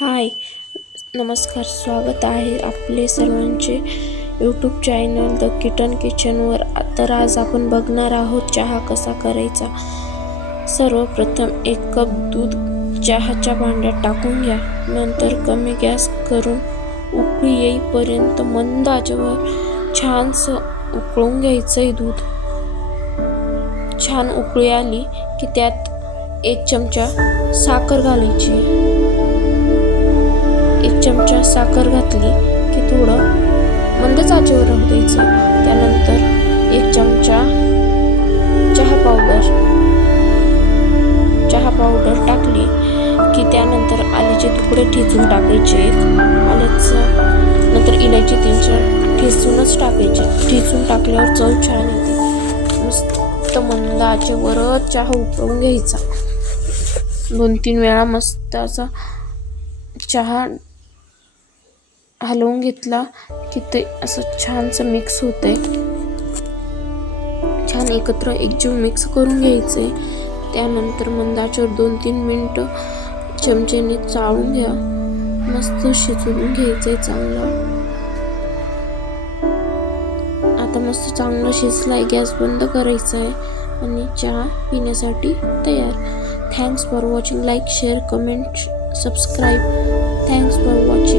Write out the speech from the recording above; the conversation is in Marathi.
हाय, नमस्कार. स्वागत आहे आपले सर्वांचे यूट्यूब चॅनल द किटन किचनवर. तर आज आपण बघणार आहोत चहा कसा करायचा. सर्वप्रथम 1 कप दूध चहाच्या भांड्यात टाकून घ्या. नंतर कमी गॅस करून उकळी येईपर्यंत मंद आचेवर छानसं उकळून घ्यायचंय. दूध छान उकळी आली की त्यात 1 चमचा साखर घालायची. 1 चमचा साखर घातली की थोडं मंद आचेवर राहू द्यायचं. त्यानंतर 1 चमचा चहा पावडर टाकली की त्यानंतर आल्याचे तुकडे ठेचून टाकायचे. आल्याचं नंतर इलायची 3-4 ठेचूनच टाकायचे. ठेचून टाकल्यावर चव छान येते. मस्त मंद आचेवरच चहा उकळून घ्यायचा. 2-3 वेळा मस्त असा चहा हलवून घेतला की ते असं छानसं मिक्स होतंय. छान एकत्र एकजीव मिक्स करून घ्यायचंय. त्यानंतर मंद आचेवर 2-3 मिनिटं चमच्याने चाळून घ्या. मस्त शिजवून घ्यायचंय चांगलं. आता मस्त चांगलं शिजलाय. गॅस बंद करायचा आहे आणि चहा पिण्यासाठी तयार. Thanks for watching. Like, share, comment, subscribe. Thanks for watching.